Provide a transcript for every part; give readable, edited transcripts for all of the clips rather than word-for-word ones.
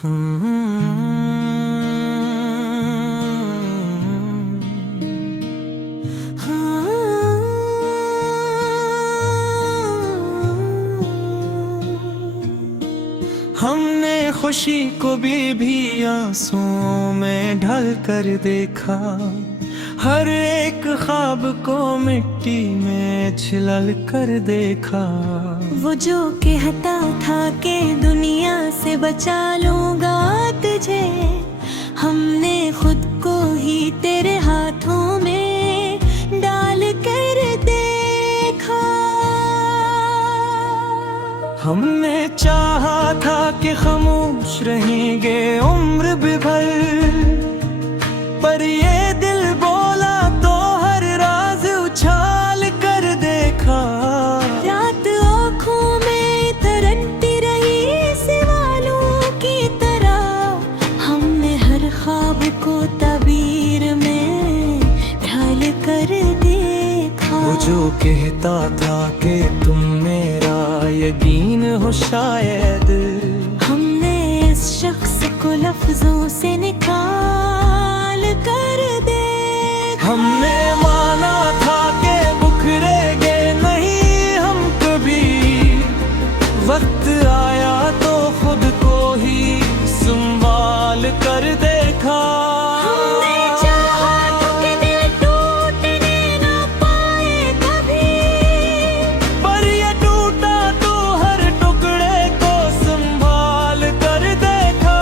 हमने खुशी को भी आंसुओं में ढल कर देखा, हर एक ख्वाब को मिट्टी में छिलल कर देखा। वो जो कहता था कि दुनिया से बचा लूंगा तुझे, हमने खुद को ही तेरे हाथों में डाल कर देखा। हमने चाहा था कि खामोश रहेंगे उम्र भर, पर ये दिल बोला तो हर राज उछाल कर देखा। रात आँखों में तरंती रही सवालों की तरह, हमने हर ख्वाब को तबीर में ढाल कर देखा। वो जो कहता था कि तुम मेरा यकीन हो शायद, हमने इस शख्स को लफ्जों से निकाल कर देखा। हमने माना था कि बिखरेंगे नहीं हम कभी, वक्त आया तो खुद को ही संभाल कर देखा। हमने चाहा था कि दिल टूटने ना पाए कभी, पर ये टूटा तो हर टुकड़े को संभाल कर देखा।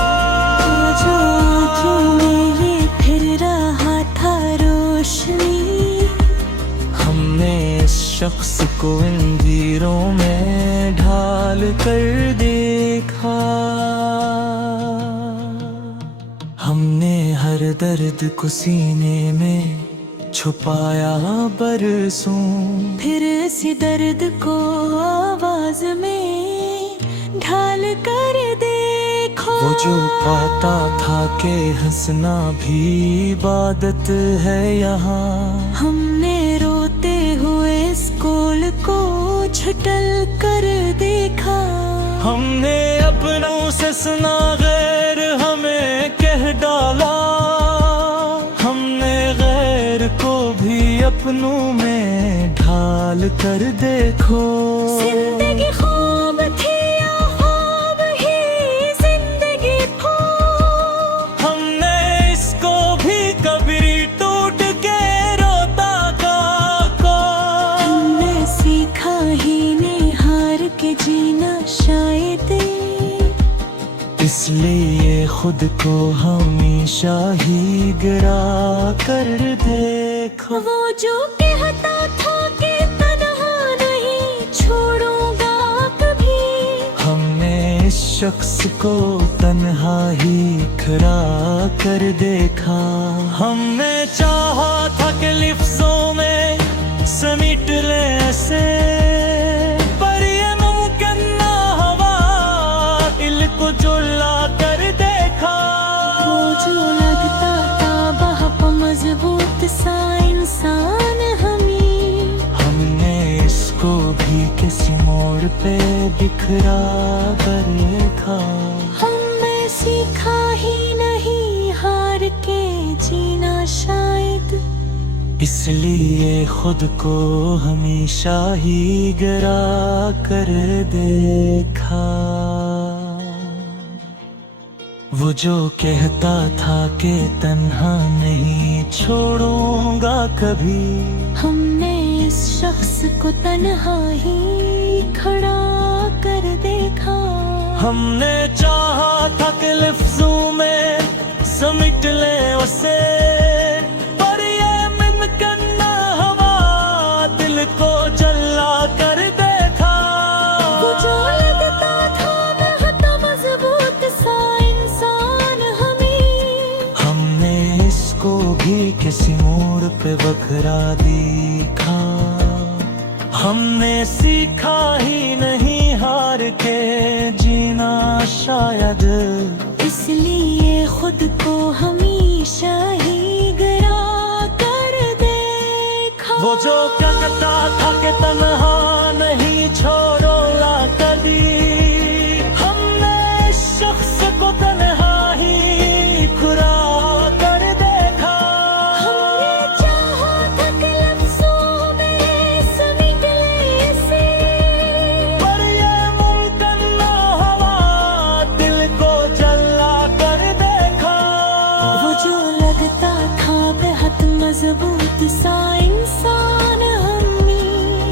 जो आँखों में ये फिर रहा था रोशनी, हमने इस शख्स को अंधेरों में ढाल कर देखा। हमने हर दर्द को सीने में छुपाया बरसों, फिर इसी दर्द को आवाज में ढाल कर देखो। वो जो पाता था कि हंसना भी इबादत है यहाँ, हमने रोते हुए स्कूल को छुटल कर देखा। हमने अपनों से सुना गैर हमें कह डाला, हमने गैर को भी अपनों में ढाल कर देखो। जिंदगी ख्वाब थी या ख्वाब ही जिंदगी थो, हमने इसको भी कभी टूट के रोता को। हमने सीखा ही नहीं हार के जीना शायद, इसलिए खुद को हमेशा ही गिरा कर देखो। वो जो कहता था कि तन्हा नहीं छोड़ूंगा कभी, हमने इस शख्स को तन्हा ही खड़ा कर देखा। हमने चाहा था कि लफ्जों में समेट ले ऐसे, पर ये मुमकिन ना हुआ, दिल को जुला कर देखा। वो जो लगता था बहुत मजबूत सा इंसान हमें, हमने इसको भी किसी मोड़ पे बिखरा कर देखा। हमने सीखा ही नहीं हार के जीना शायद, इसलिए खुद को हमेशा ही गिरा कर देखा। वो जो कहता था कि तन्हा नहीं छोड़ूंगा कभी, हमने इस शख्स को तन्हा ही खड़ा कर देखा। हमने चाहा था कि लफ्जों में समेट ले उसे, पर ये मुमकिन ना हुआ, दिल को जला कर देखा। वो जो लगता था बहुत मजबूत सा इंसान हमें, हमने इसको भी किसी मोड़ पे बखरा देखा। हमने सीखा ही नहीं हार के जीना शायद, इसलिए खुद को हमेशा ही गिरा कर देखा। वो जो कहता था कि तन्हा नहीं छोड़ोला कभी, हमने इस शख्स को तन्हा मजबूत सा इंसान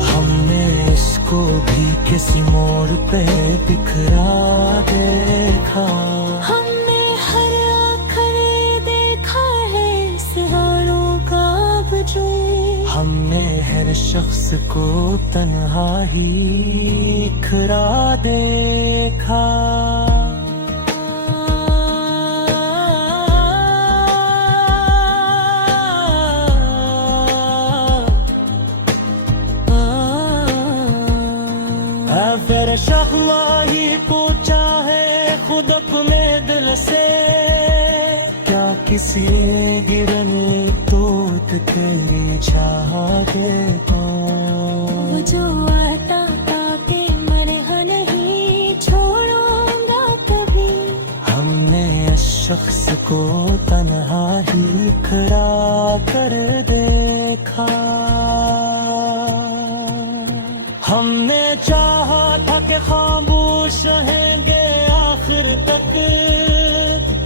हमने इसको भी किसी मोड़ पे बिखरा देखा। हमने हर आखिर देखा है सहारों का वजूद। हमने हर शख्स को तन्हा ही खड़ा देखा। फिर शख्वा ही पूछा है खुद अपने दिल से, क्या किसी गिरने तोत तेरी चाह देखो। वो जो आता ताके मरहा नहीं छोड़ूंगा कभी। हमने इस शख्स को तन्हा ही खड़ा कर देखा। हमने चाहा था कि खामोश रहेंगे आखिर तक,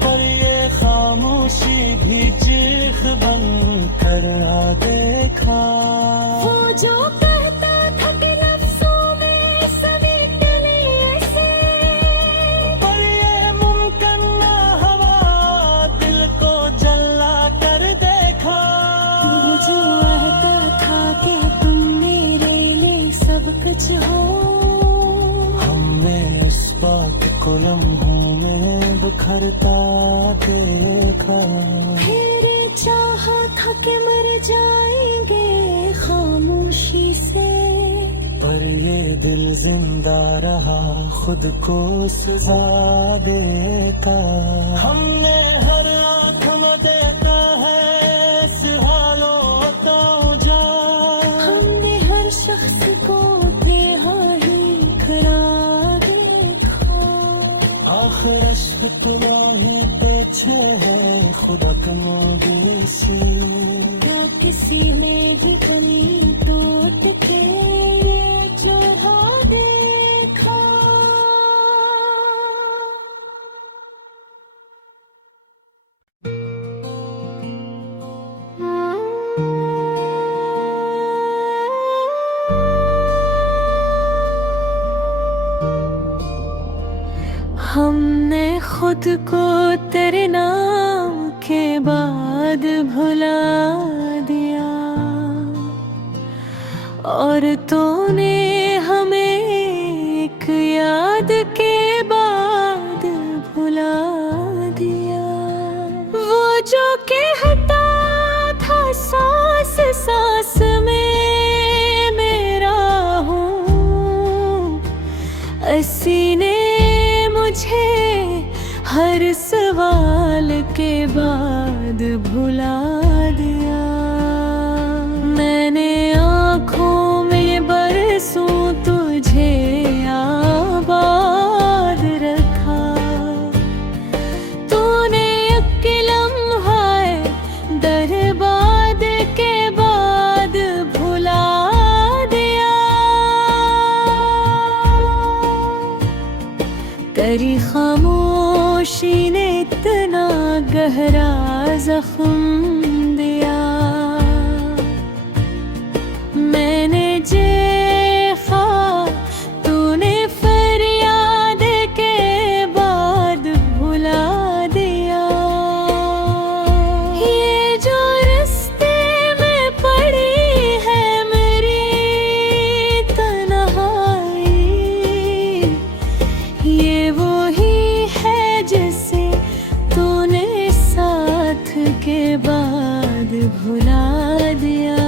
पर ये खामोशी भी चीख बन कर आ देखा। वो जो कहता था कि लफ्जों में समेट नहीं ऐसे, पर ये मुमकिन ना हवा दिल को जला कर देखा। वो जो कहता था कि तुम मेरे लिए सब कुछ हो, हमने इस बात को लम्हों में बिखरता देखा। फिर चाहा था कि मर जाएंगे खामोशी से, पर ये दिल जिंदा रहा खुद को सजा देता। हमने हर आँख में देखा है इस हालों का उजाला। हमने हर शख्स को बेहा ही खड़ा देखा। आखिर इश्क तुम्हें पीछे है खुदा कमोगे से, क्या किसी में भी कमी टूट के जो हा देखा। हमने खुद को तेरे नाम के बाद भुला दिया, और तूने हमें एक याद के बाद भुला दिया। वो जो कहता था सांस सांस में मेरा हूँ, असी ने मुझे हर सवाल के बाद भुला दिया। मैंने आँखों में बरसों तुझे आबाद रखा, तूने एक लम्हा दरबाद के बाद भुला दिया। तेरी खामोशी ने इतना गहरा जख्म दिया, मैंने देखा तूने फरियाद के बाद भुला दिया। ये जो रास्ते में पड़ी है मेरी तन्हाई, ये वो ही है जिसे तूने साथ के बाद भुला दिया।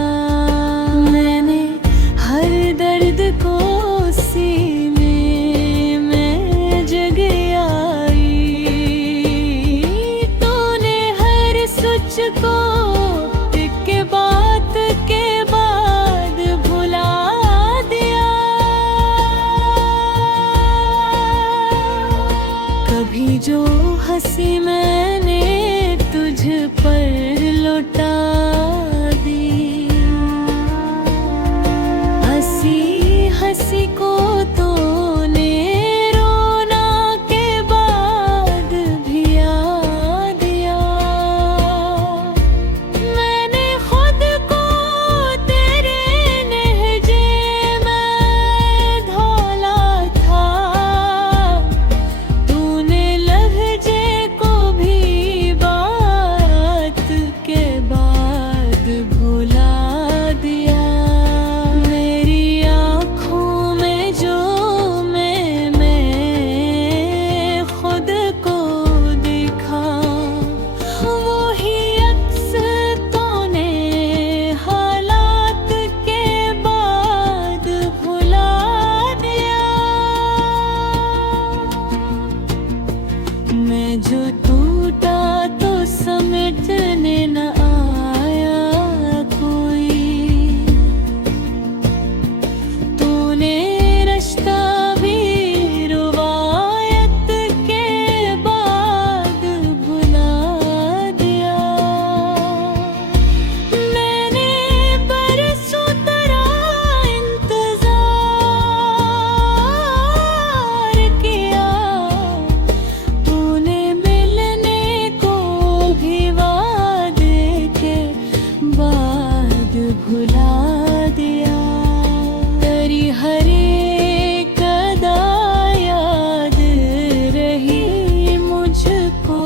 मैंने हर दर्द को सीने में जगाई, तूने हर सोच को एक बात के बाद भुला दिया। कभी जो हंसी मैंने तुझ पर लौटा दी, हंसी हंसी को तूने रोना के बाद भी याद दिया। मैंने खुद जो टूटा तो समेटने न आया कोई। तूने रिश्ता भी रुवायत के बाद भुला दिया। मैंने बरसों तरह इंतजार किया, तूने मिलने को भी वादे के बाद भुला दिया। तेरी हर एक अदा याद रही मुझको,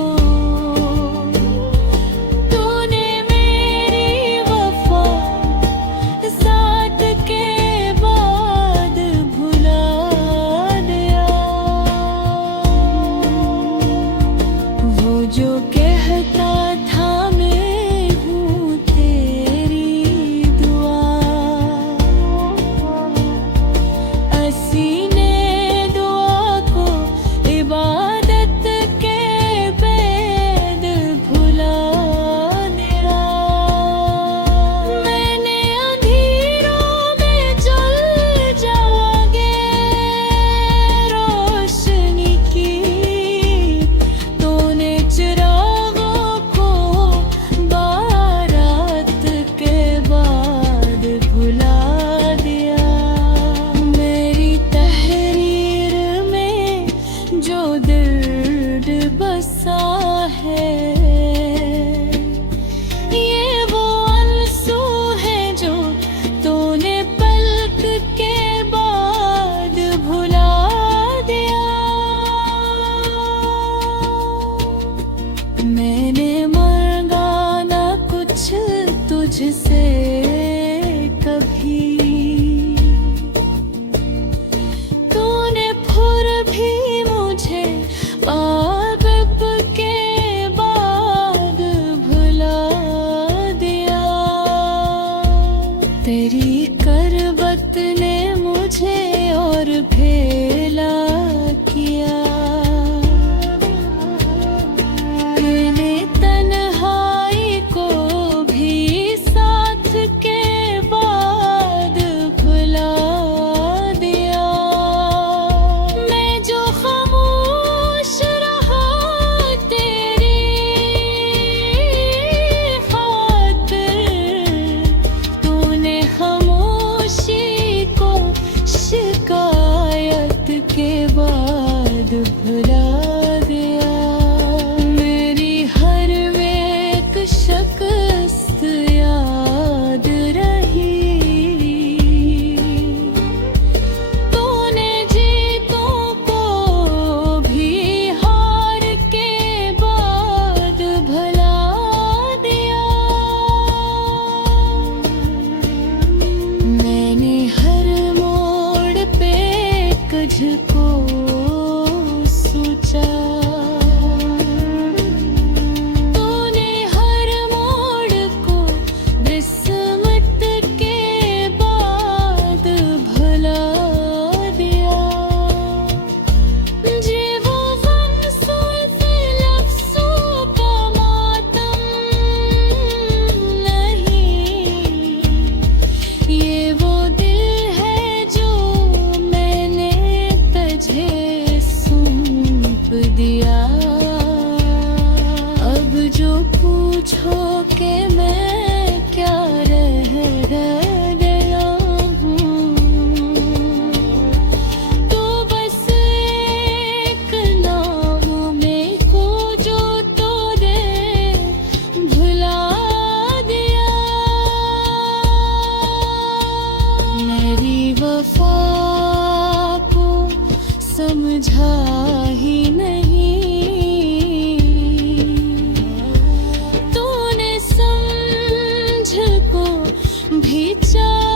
तूने मेरी वफा साथ के बाद भुला दिया। वो जो कहता था मैं हूँ तेरी दुआ, सीने दुआ को इबादत के बैद भुला दिया। मैंने अंधेरों में जल जागे रोशनी की, तूने चिरागों को बारात के बाद भुला दिया। मेरी तहरीर में जो दर्द बसा है, ये वो आंसू है जो तूने पलक के बाद भुला दिया। मैंने मांगा ना कुछ तुझसे कभी, तूने फिर भी मुझे पाप के बाद भुला दिया। तेरी करवत ने मुझे और भेला किया, मैंने तन्हाई को भी साथ के बाद भुला दिया। मैं जो खामोश रहा तेरी खातिर, तूने खामोशी को शिकायत के बाद भुला दिया। मेरी हर एक शिकस्त याद रही, तूने जीतों को भी हार के बाद भुला दिया। मैंने हर मोड़ पे तुझको सोचा, तूने हर मोड़ को बिस्मत के बाद भुला दिया। जी वो गम सिर्फ लफ्ज़ों का मातम नहीं, ये वो दिल है जो मैंने तुझे सौंप दिया। अब जो पूछो कि मैं क्या रह गया हूँ, तो बस एक नाम में को जो तो दे भुला दिया। मेरी वफा को समझा ही नहीं, तूने समझ को भी चाहा